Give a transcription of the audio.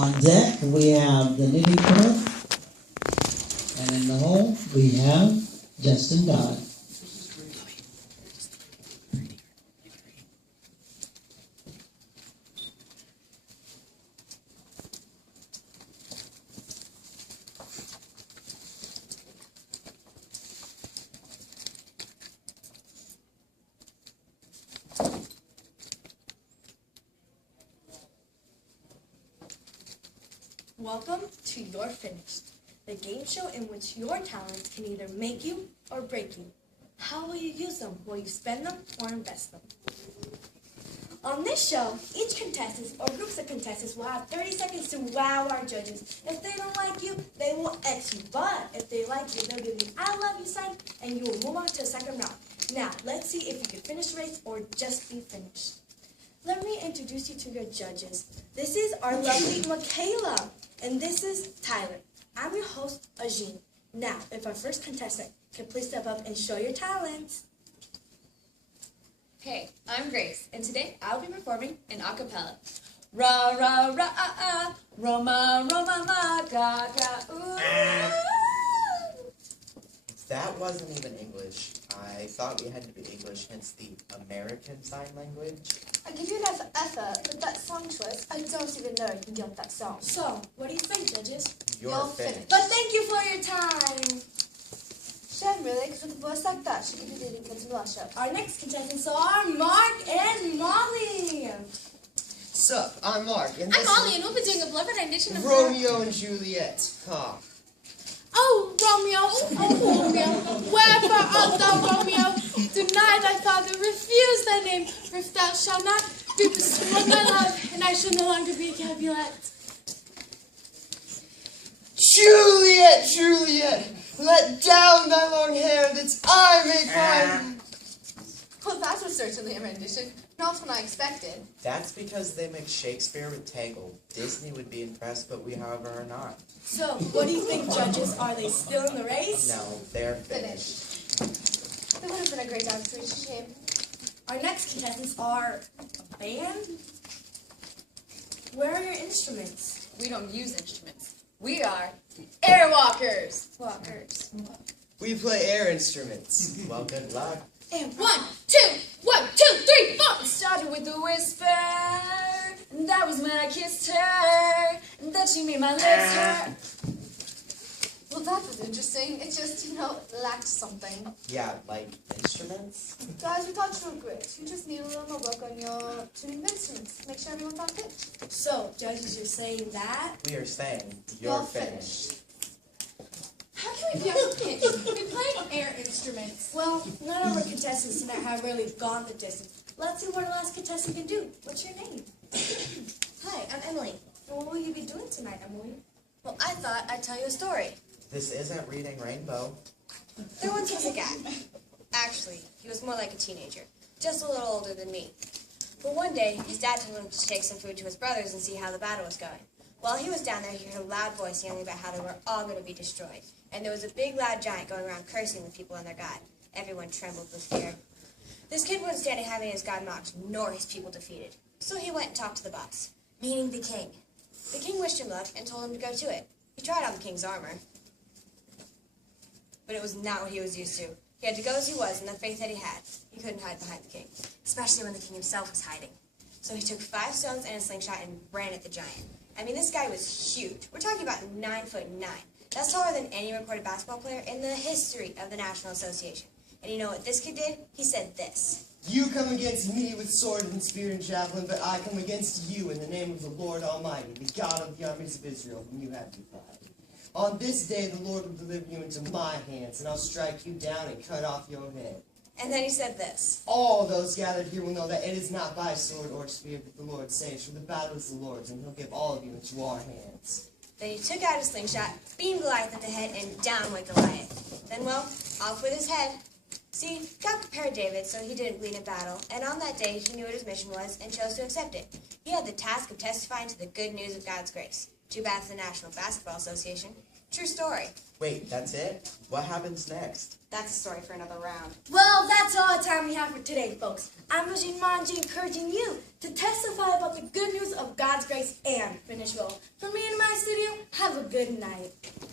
On deck, we have the Nitty Crew, and in the hole, we have Justin Dodd. Welcome to You're Finished, the game show in which your talents can either make you or break you. How will you use them? Will you spend them or invest them? On this show, each contestant or groups of contestants will have 30 seconds to wow our judges. If they don't like you, they will X you. But if they like you, they'll give you I love you sign and you will move on to the second round. Now, let's see if you can finish the race or just be finished. Let me introduce you to your judges. This is our lovely Michaela. And this is Tyler. I'm your host, Ajin. Now, if our first contestant can please step up and show your talents. Hey, I'm Grace, and today I'll be performing in a cappella. Ra ra ra ah ah, Roma Roma ma ga ga ooh. That wasn't even English. I thought we had to be English, hence the American Sign Language. I give you enough effort, but that song choice, I don't even know you can get that song. So, what do you think, judges? You're finished. But thank you for your time. Shame, really, because with a voice like that, she could be leading kids in our show. Our next contestants are Mark and Molly. Sup, I'm Mark, and I'm this Molly, and we'll be doing a blurred rendition is of Romeo and Juliet. Huh. Oh, Romeo, oh, Romeo, wherefore art thou, Romeo? Deny thy father, refuse thy name, for if thou shalt not, be bestowed my love, and I shall no longer be Capulet. Juliet, Juliet, let down thy long hair that I may climb. Well, that was certainly a rendition. Not what I expected. That's because they mix Shakespeare with Tangled. Disney would be impressed, but we, however, are not. So, what do you think, judges? Are they still in the race? No, they're finished. It would have been a great dance to reach shame. Our next contestants are a band. Where are your instruments? We don't use instruments. We are airwalkers. Walkers. We play air instruments. Well, good luck. And 1, 2, 1, 2, 3, 4. It started with a whisper, and that was when I kissed her, and then she made my lips hurt. Well, that was interesting. It just, lacked something. Yeah, like instruments? Guys, we thought you were great. You just need a little more work on your tuning of instruments. Make sure everyone's on pitch. So, judges, you're saying that? We are saying you're finished. How can we be on pitch? We play air instruments. Well, none of our contestants tonight have really gone the distance. Let's see what our last contestant can do. What's your name? Hi, I'm Emily. And what will you be doing tonight, Emily? Well, I thought I'd tell you a story. This isn't Reading Rainbow. There once was a guy. Actually, he was more like a teenager, just a little older than me. But one day, his dad told him to take some food to his brothers and see how the battle was going. While he was down there, he heard a loud voice yelling about how they were all going to be destroyed. And there was a big, loud giant going around cursing the people and their god. Everyone trembled with fear. This kid wasn't standing having his god mocked, nor his people defeated. So he went and talked to the boss, meaning the king. The king wished him luck and told him to go to it. He tried on the king's armor, but it was not what he was used to. He had to go as he was in the faith that he had. He couldn't hide behind the king, especially when the king himself was hiding. So he took 5 stones and a slingshot and ran at the giant. I mean, this guy was huge. We're talking about 9'9". That's taller than any recorded basketball player in the history of the National Association. And you know what this kid did? He said this. You come against me with sword and spear and javelin, but I come against you in the name of the Lord Almighty, the God of the armies of Israel, whom you have defied. On this day the Lord will deliver you into my hands, and I'll strike you down and cut off your head. And then he said this. All those gathered here will know that it is not by sword or spear that the Lord saves, for the battle is the Lord's, and he'll give all of you into our hands. Then he took out his slingshot, beamed Goliath at the head, and down went Goliath. Then, well, off with his head. See, God prepared David so he didn't bleed in battle, and on that day he knew what his mission was and chose to accept it. He had the task of testifying to the good news of God's grace. Too bad for the National Basketball Association. True story. Wait, that's it? What happens next? That's a story for another round. Well, that's all the time we have for today, folks. I'm Ajin Manji encouraging you to testify about the good news of God's grace and finish well. For me, good night.